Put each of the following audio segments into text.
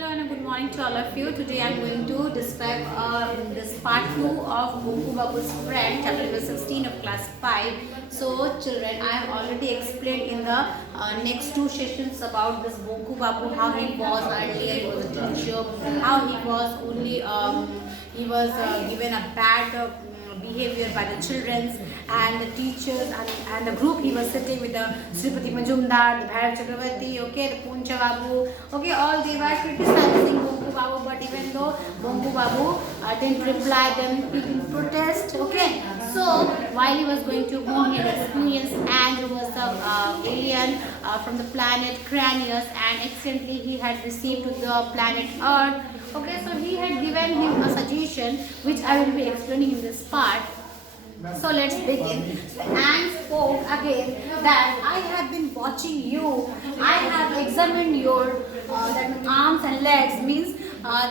Hello and a good morning to all of you. Today I am going to describe this part 2 of Bonku Babu's friend, chapter number 16 of class 5. So children, I have already explained in the next two sessions about this Bonku Babu, how he was earlier, he was a teacher, how he was only given a bad behavior by the children and the teachers and the group. He was sitting with the Sripati Majumdar, the Bharat Chakravarti, okay, the Puncha Babu, okay, all they were criticizing Bonku Babu, but even though Bonku Babu didn't reply them, he didn't protest, okay. So while he was going to home, he had experienced and who was the alien from the planet Cranius, and accidentally he had received to the planet Earth. Okay, so he had given him a suggestion which I will be explaining in this part. So let's begin. And spoke again that I have been watching you. I have examined your that arms and legs. Means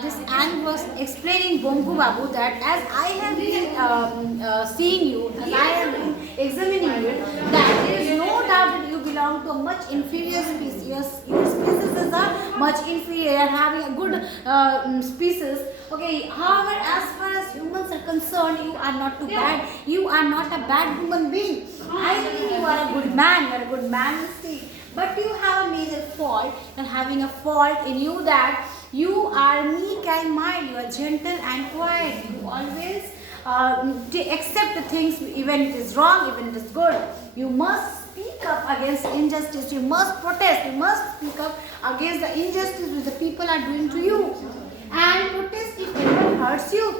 this Anne was explaining Bonku Babu that as I have been seeing you, as I have been examining you, that there is no doubt that you belong to a much inferior species. Your species is a much inferior, having a good species. Okay, however, as far as humans are concerned, you are not too bad. You are not a bad human being. I think you are a good man. You are a good man indeed. But you have a major fault. You are having a fault in you that you are meek and mild. You are gentle and quiet. You always accept the things even it is wrong, even it is good. You must speak up against injustice. You must protest. You must speak up against the injustice which the people are doing to you. And protest if anyone hurts you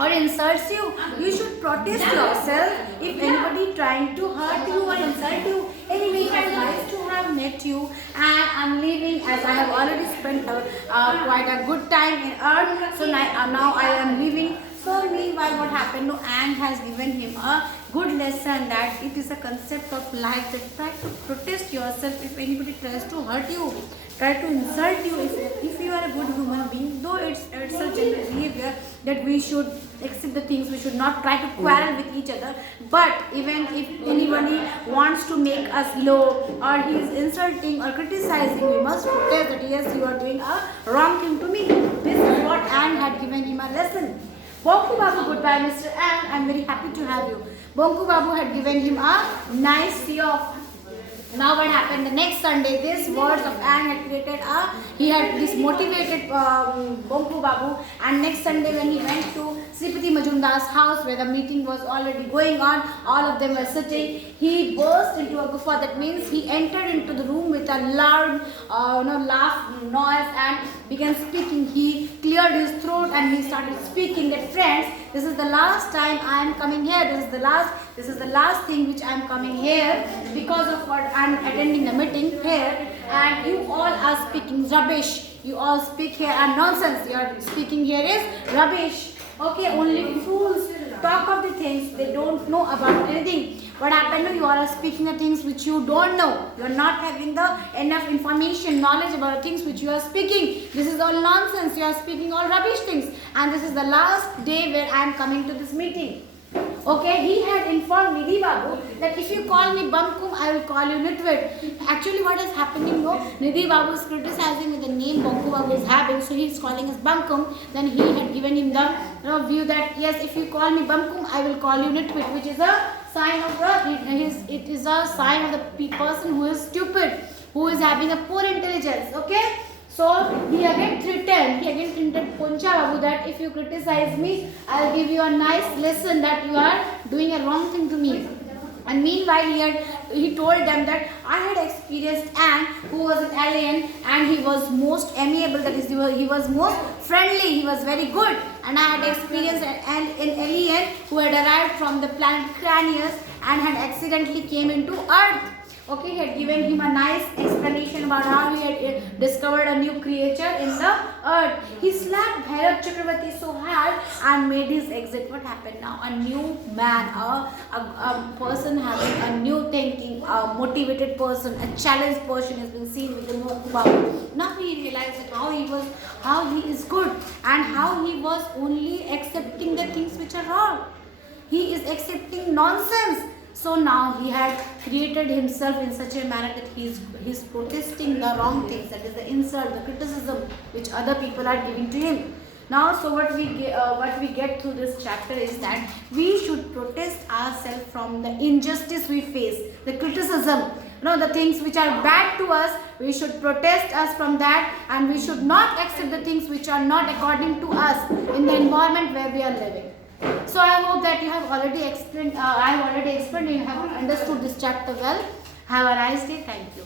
or insults you. You should protest yourself if anybody trying to hurt you or insult you. Anyway, it is nice to have met you, and I'm leaving as I have already spent quite a good time in Earth. So now I am leaving. So meanwhile, what happened? No, Anne has given him a good lesson that it is a concept of life, that try to protest yourself if anybody tries to hurt you, try to insult you. If you are a good human being, though it's a general behavior that we should accept the things, we should not try to quarrel with each other. But even if anybody wants to make us low or he is insulting or criticizing, we must protest that yes, you are doing a wrong thing to me. This is what Anne had given him a lesson. Bonku Babu, goodbye Mr. Anne, I am very happy to have you. Bonku Babu had given him a nice see off. Now what happened the next Sunday, these words of Anne had created he had this motivated Bonku Babu, and next Sunday when he went to Sripati Majumdar's house where the meeting was already going on, all of them were sitting, he burst into a guffaw. That means he entered into the room with a loud laugh noise and began speaking. He cleared his throat and he started speaking that friends, this is the last time I am coming here. This is the last thing which I am coming here because of what I am attending the meeting here, and you all are speaking rubbish. You all speak here and nonsense. You are speaking here is rubbish. Okay, only fools talk of the things they don't know about anything. What happened? You are speaking the things which you don't know. You are not having the enough information, knowledge about things which you are speaking. This is all nonsense. You are speaking all rubbish things. And this is the last day where I am coming to this meeting. Okay, he had informed Nidhi Babu that if you call me Bamkum, I will call you Nitwit. Actually, what is happening? No, Nidhi Babu is criticizing with the name Bonku Babu is having, so he is calling us Bamkum. Then he had given him the view that yes, if you call me Bamkum, I will call you Nitwit, which is a sign of it is a sign of the person who is stupid, who is having a poor intelligence. Okay. So he again threatened Puncha Babu that if you criticize me, I'll give you a nice lesson that you are doing a wrong thing to me. And meanwhile, he told them that I had experienced Anne, who was an alien, and he was most amiable. That is, he was most friendly. He was very good. And I had experienced an alien who had arrived from the planet Cranius and had accidentally came into Earth. Okay, he had given him a nice explanation about how he had discovered a new creature in the earth. He slapped Bharat Chakravarti so hard and made his exit. What happened now? A new man, a person having a new thinking, a motivated person, a challenged person has been seen with the Bonku Babu. Now he realized that how he is good and how he was only accepting the things which are wrong. He is accepting nonsense. So now he had created himself in such a manner that he's protesting the wrong things, that is the insult, the criticism which other people are giving to him. Now, so what we get through this chapter is that we should protest ourselves from the injustice we face, the criticism, the things which are bad to us. We should protest us from that, and we should not accept the things which are not according to us in the environment where we are living. So I hope that you have already explained. I have already explained. You have understood this chapter well. Have a nice day. Thank you.